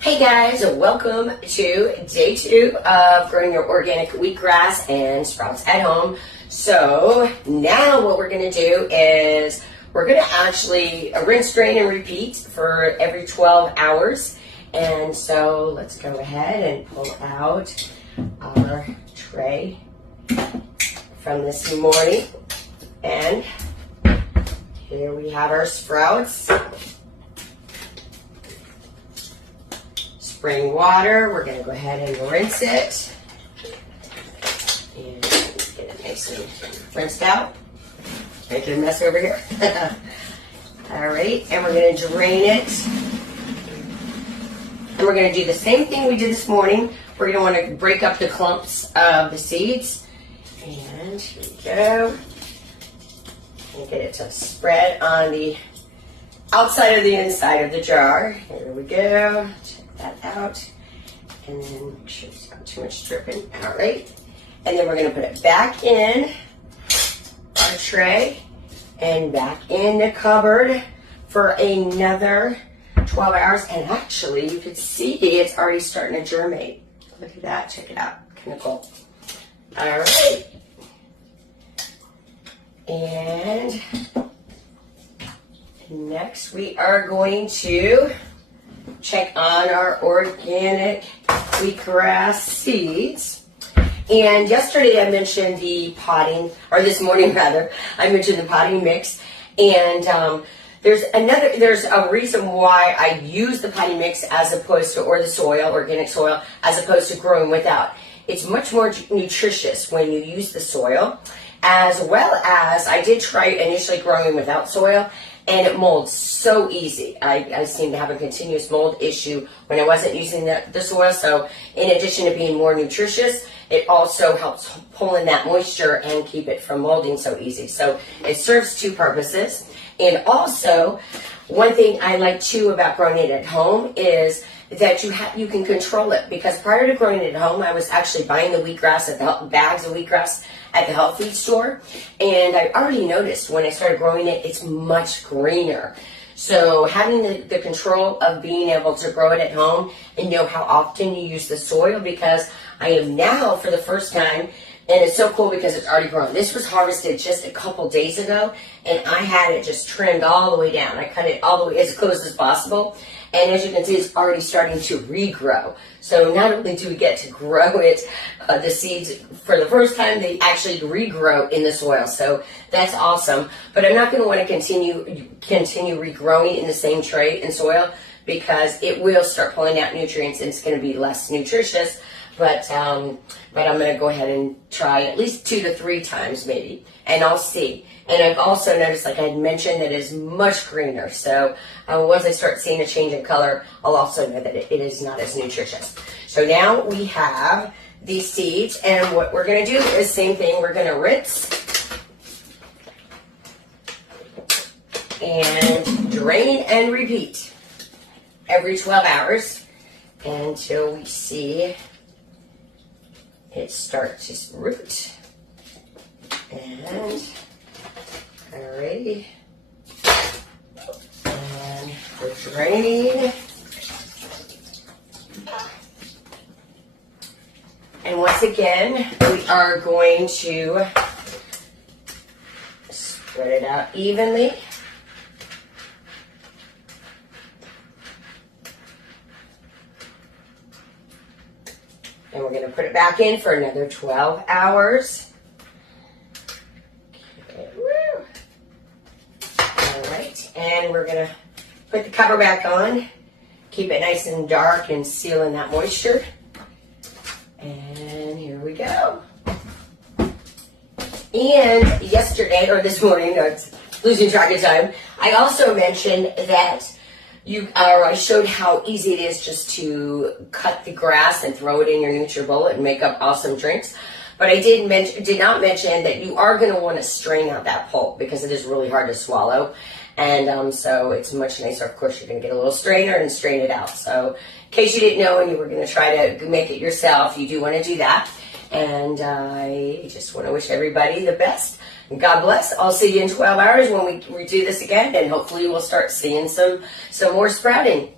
Hey guys, welcome to day 2 of growing your organic wheatgrass and sprouts at home. So now what we're going to do is we're going to actually rinse, drain, and repeat for every 12 hours. And so let's go ahead and pull out our tray from this morning. And here we have our sprouts. Spring water, we're going to go ahead and rinse it and get it nice and rinsed out. Making a mess over here. All right, and we're going to drain it. And we're going to do the same thing we did this morning. We're going to want to break up the clumps of the seeds. And here we go. And get it to spread on the outside of the inside of the jar. Here we go. That out, and then make sure it's not too much dripping. All right, and then we're going to put it back in our tray and back in the cupboard for another 12 hours. And actually, you can see it's already starting to germinate. Look at that. Check it out. Kind of cool. All right, and next we are going to check on our organic wheatgrass seeds. And yesterday I mentioned the potting, or this morning rather, I mentioned the potting mix. And there's a reason why I use the potting mix as opposed to, or the soil, organic soil, as opposed to growing without. It's much more nutritious when you use the soil, as well as I did try initially growing without soil, and it molds so easy. I seem to have a continuous mold issue when I wasn't using the soil. So in addition to being more nutritious, it also helps pull in that moisture and keep it from molding so easy. So it serves two purposes. And also, one thing I like too about growing it at home is that you can control it. Because prior to growing it at home, I was actually buying the wheatgrass, bags of wheatgrass at the health food store, and I already noticed when I started growing it, it's much greener. So having the control of being able to grow it at home and know how often you use the soil, because I am now for the first time, and it's so cool because it's already grown. This was harvested just a couple days ago, and I had it just trimmed all the way down. I cut it all the way as close as possible. And as you can see, it's already starting to regrow. So not only do we get to grow it, the seeds for the first time, they actually regrow in the soil. So that's awesome. But I'm not going to want to continue regrowing in the same tray and soil, because it will start pulling out nutrients and it's going to be less nutritious. But I'm going to go ahead and try at least 2 to 3 times maybe, and I'll see. And I've also noticed, like I had mentioned, that it is much greener. So once I start seeing a change in color, I'll also know that it is not as nutritious. So now we have these seeds, and what we're going to do is same thing. We're going to rinse and drain and repeat every 12 hours until we see it start to root. And alrighty, and we're draining. And once again, we are going to spread it out evenly. And we're going to put it back in for another 12 hours. Okay, woo. All right, and we're going to put the cover back on, keep it nice and dark and seal in that moisture. And here we go. And yesterday, or this morning, it's losing track of time, I also mentioned that I showed how easy it is just to cut the grass and throw it in your NutriBullet and make up awesome drinks. But I did not mention that you are going to want to strain out that pulp, because it is really hard to swallow. And so it's much nicer. Of course, you're going to get a little strainer and strain it out. So in case you didn't know and you were going to try to make it yourself, you do want to do that. And I just want to wish everybody the best. God bless. I'll see you in 12 hours when we do this again, and hopefully we'll start seeing some more sprouting.